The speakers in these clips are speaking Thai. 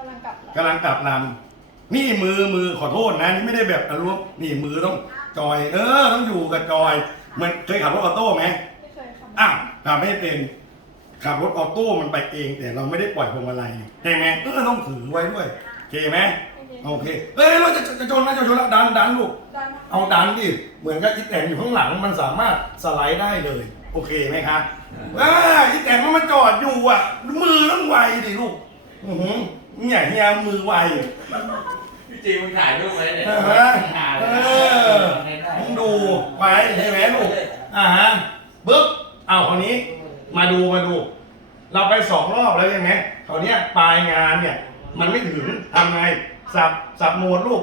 กำลังกลับแล้วกำลังกลับลำนี่มือมือขอโทษนะนี่ไม่ได้แบบอารมณ์นี่มือต้องจอย เออ ต้องอยู่กับจอยเหมือนเคยขับรถออโต้ไหมไม่เคยขับอ้าวขับไม่เป็นขับรถออโต้มันไปเองแต่เราไม่ได้ปล่อยพวงมาลัยใช่ไหมเออต้องถือไว้ด้วยโอเคไหมโอเคโอเคเอ้ยเราจะจะจะชนนะจะชนแล้วดันดันลูกดันเอาดันดิเหมือนกับอีแตนอยู่ข้างหลังมันสามารถสไลด์ได้เลย โอเคไหมคะว้าอีแตนมันมาจอดอยู่อะมือต้องไวดิลูกอือหือ เนี่ยเฮียมือไวพี่จีมึงถ่ายรูปไว้เนี่ยเออถ่ายเอเลยอมึงดูไว้ใช่ไหมลูกอ่าฮะปึ๊บเอาคราวนี้ มาดูมาดู เราไปสองรอบแล้วใช่ไหมคราวเนี้ยปลายงานเนี่ย มันไม่ถึงทำไงสับสับโหนวดลูก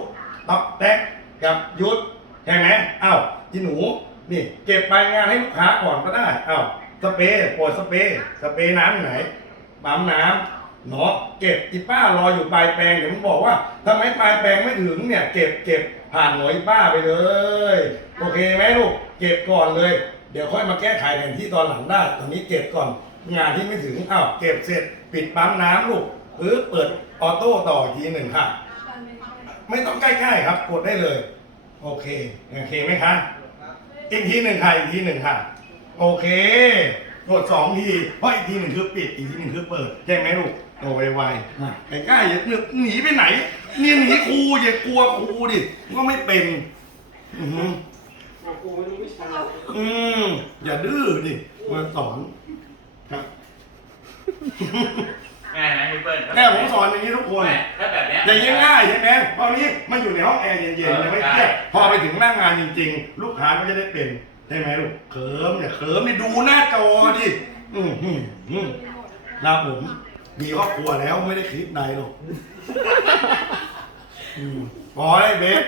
ต๊อกแต๊กกับยุดใช่ไหมเอ้าที่หนูนี่ เก็บปลายงานให้ลูกค้าก่อนก็ได้ เอ้าสเปรย์ปวดสเปรย์สเปรย์น้ำอยู่ไหนปั๊มน้ำ เนาะเก็บอีป้ารออยู่ปลายแปลงเดี๋ยวผมบอกว่าทำไมปลายแปลงไม่ถึงเนี่ย เก็บเก็บผ่านหน่วยป้าไปเลย โอเคไหมลูกเก็บก่อนเลย เดี๋ยวค่อยมาแก้ไขแผนที่ตอนหลังได้ตอนนี้เก็บก่อน งานที่ไม่ถึงอ้าวเก็บเสร็จปิดปั๊มน้ำลูกหรือเปิดออโต้ต่ออีกทีหนึ่งค่ะ ไม่ได้ไม่ต้องใกล้ๆครับ กดได้เลย โอเคโอเคไหมคะอีกทีหนึ่งค่ะอีกทีหนึ่งค่ะ โอเค กดสองทีเพราะอีกทีหนึ่งคือปิดอีกทีหนึ่งคือเปิดใช่ไหมลูกโอ้ไวๆมาใกล้ๆอย่าหนีไปไหนเนี่ยหนีครูอย่ากลัวครูดิก็ไม่เป็น อือหือกูไม่รู้วิชาอืมอย่าดื้อดิมาสอนครับง่ายนะพี่เปิ้ลแค่ผมสอนอย่างนี้ทุกคนไม่ถ้าแบบเนี้ยอย่างนี้ง่ายใช่ไหมตอนนี้มันอยู่ในห้องแอร์เย็นๆยังไม่เครียดพอไปถึงหน้างานจริง ๆ ลูกค้าก็จะได้เป็น ได้ไหมลูกเขิมเนี่ยเขิมนี่ดูหน้าจอดิอืมอืมอืมนะผมมีครอบครัวแล้วไม่ได้คลิปใดหรอกอืมพอได้เบส